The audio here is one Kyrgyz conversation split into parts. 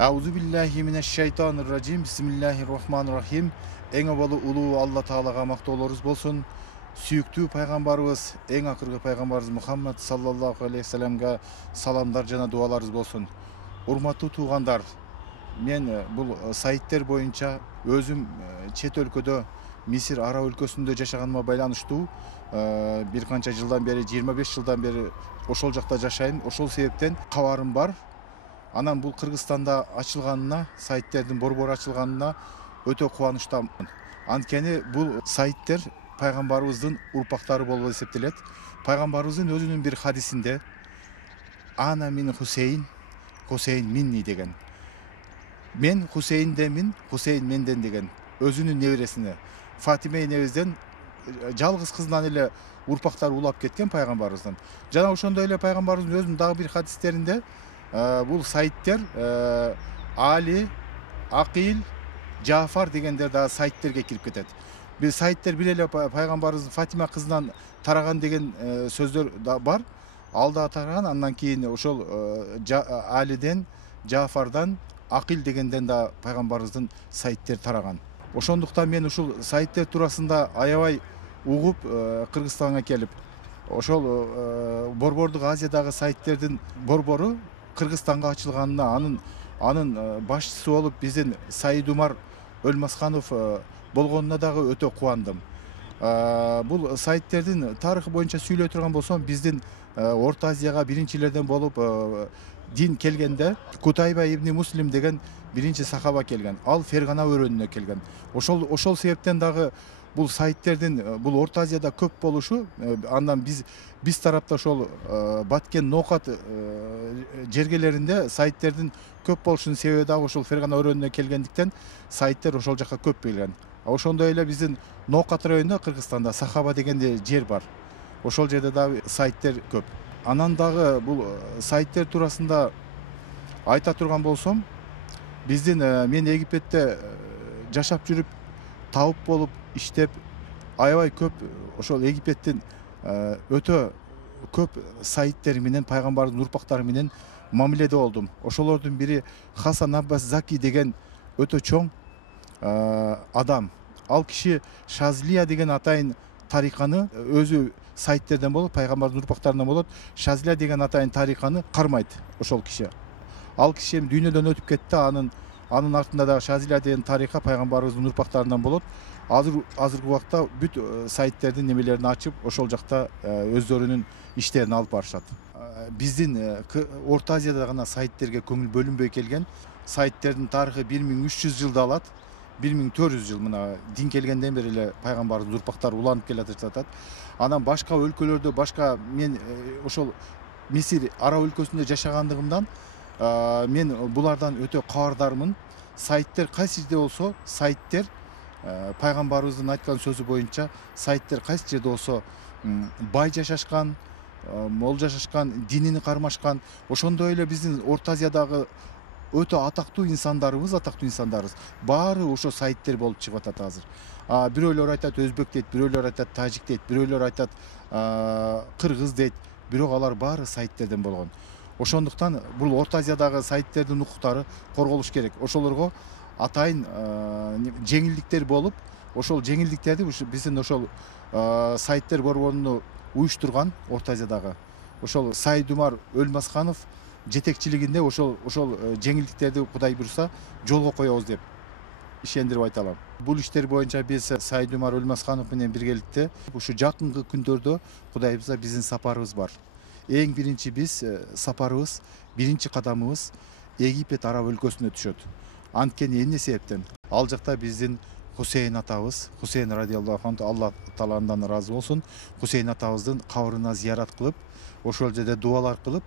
Euzu billahi mineşşeytanirracim. Bismillahirrahmanirrahim. Eң abалы улуу Алла Таалага мактоолорубуз болсун. Сүйүктүү пайгамбарыбыз, эң акыркы пайгамбарыбыз Мухаммад саллаллаху алейхи вассаламга саламдар жана дуаларыбыз болсун. Урматтуу туугандар, мен бул сайттер боюнча өзүм чет өлкөдө Мисир Араб өлкөсүндө жашаганыма байланыштуу бир канча жылдан бери, 25 жылдан бери ошол жакта жашайм. Ошол себептен кабарым бар. Анан бул Кыргызстанда ачылганына, сайттердин борбору ачылганына өтө кубанычтамын. Анткени бул сайттер пайгамбарыбыздын урпактары болуп эсептелет. Пайгамбарыбыздын өзүнүн бир хадисинде "Ана мин Хусейн, Хусейн минни" деген. Мен Хусейндемин, Хусейн менден деген. Өзүнүн небересине Фатиме энебизден жалгыз кызынан эле урпактар улап кеткен пайгамбарыбыздан. Жана ошондой эле пайгамбарыбыздын өзүнүн дагы бир хадистеринде бул сайттер Али, Акил, Жафар дегендер дагы сайттерге кирип кетет. Бир сайттер бир эле пайгамбарыбыздын Фатима кызынан тараган деген сөздөр да бар. Ал да тараган, андан кийин ошол Алиден, Жафардан, Акил дегенден да пайгамбарыбыздын сайттер тараган. Ошондуктан мен ушул сайттер туурасында аябай угуп Кыргызстанга келип, ошол борбордук Азиядагы сайттердин борбору Кыргызстанга ачылганына, анын башчысы болуп биздин Саидумар Өлмасханов болгонуна дагы өтө кубандым. Бул сайттердин тарыхы боюнча сүйлөй турган болсом, биздин Орто Азияга биринчилерден болуп дин келгенде Кутайба ибн Муслим деген биринчи сахаба келген. Ал Фергана өрөөнүнө келген. Ошол себептен дагы бул сайттердин бул Орто Азияда көп болушу, андан биз тарапта ошол Баткен, Нокат жергелеринде сайттердин көп болушунун себеби дагы ошол Фергана өрөөнүнө келгендиктен сайттер ошол жакка көп келген. Ошондой эле биздин Нокат районунда Кыргызстанда Сахаба деген жер бар. Ошол жерде дагы сайттер көп. Анан дагы бул сайттер туурасында айта турган болсом, биздин мен Египетте жашап жүрүп, табып болуп, иштеп, аябай көп ошол Египеттин өтө көп сайттер менен, пайгамбардын урпактары менен мамиледе болдум. Ошолордун бири Хасан Аббас Заки деген өтө чоң адам. Ал киши Шазлия деген атайын тариканы өзү сайттерден болуп, пайгамбардын урпактарынан болот. Шазлия деген атайын тариканы кармайт ошол киши. Ал киши дүйнөдөн өтүп кетти, анын артында дагы Шазлия деген тарика пайгамбарыбыздын урпактарынан болот. Азыркы убакта бүт сайттердин немелерин ачып, ошол жакта өздөрүнүн иштерин алып барышат. Биздин Орто Азияда гана сайттерге көңүл бөлүнбөй келген. Сайттердин тарыхы 1300 жылды алат. 1400 жыл мына дин келгенден бери эле пайгамбардын урпактары уланып келатат. Анан башка өлкөлөрдө, мен ошол Мисир Араб өлкөсүндө жашагандыгымдан мен булардан өтө кабардармын. Сайттер кайсы жерде болсо, сайттер пайгамбарыбыздын айткан сөзү боюнча, сайттер кайсы жерде болсо бай жашашкан, мол жашашкан, динини кармашкан. Ошондой эле биздин Орто Азиядагы өтө атактуу инсандарыбыз баары ошо сайттер болуп чыгып атат азыр. Бирөөлөр айтат өзбек дейт, бирөөлөр айтат тажик дейт, бирөөлөр айтат кыргыз дейт, бирок алар баары сайтттерден болгон. Ошондуктан бул Орто Азиядагы сайттердин укуктары корголуш керек. Ошолорго атайын жеңилдиктер болуп, ошол жеңилдиктерди биздин ошол сайттер борборуну уюштурган Орто Азиядагы ошол Сайдумар Өлмасханов жетекчилигинде ошол жеңилдиктерди Кудай буйруса жолго коебуз деп ишендирип айта алам. Бул иштер боюнча биз Сайдумар Өлмасханов менен биргеликте ушу жакынкы күндөрдө Кудай буйруса биздин сапарыбыз бар. Эң биринчи сапарыбыз, биринчи кадамыбыз Египет Араб өлкөсүнө түшөт. Анткени эмне себептен? Ал жакта биздин Хусейн атабыз, Хусейн радиаллаху анху, Алла Тааладан ыраазы болсун, Хусейн атабыздын кабырына зыярат кылып, ошол жерде дуалар кылып,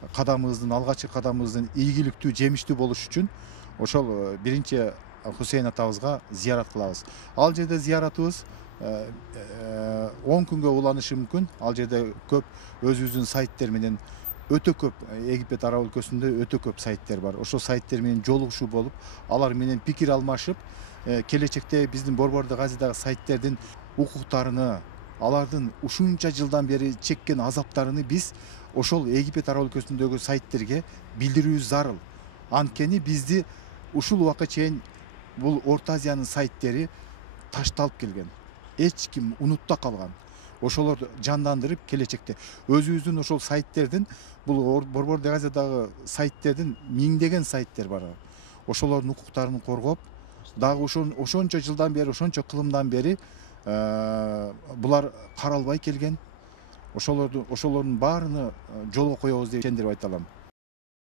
алгачкы кадамыбыздын ийгиликтүү, жемиштүү болуш үчүн ошол биринчи Хусейн атабызга зыярат кылабыз. Ал жерде зыяратыбыз 10 күнгө уланышы мүмкүн. Ал жерде көп өзүбүздүн сайттер менен өтө көп, Египет Араб өлкөсүндө өтө көп сайттер бар. Ошол сайттер менен жолугушуу болуп, алар менен пикир алмашып, келечекте биздин борбордук Азиядагы сайттердин укуктарыны, алардын ушунча жылдан бери чеккен азаптарыны биз ошол Египет Араб өлкөсүндөгү сайттерге билдирүүбүз зарыл. Анткени бизди ушул убакка чейин бул Орто Азиянын сайттери ташталып келген. Эч ким унутта калган. Ошолорду жандандырып келечекте өзүбүздүн ошол сайттердин, бул Борбордук Азиядагы сайттердин миңдеген сайттер бар. Ошолордун укуктарын коргоп, дагы ошончо жылдан бери, ошончо кылымдан бери булар каралбай келген. Ошолордун баарыны жолго коебуз деп ишендирип айта алам.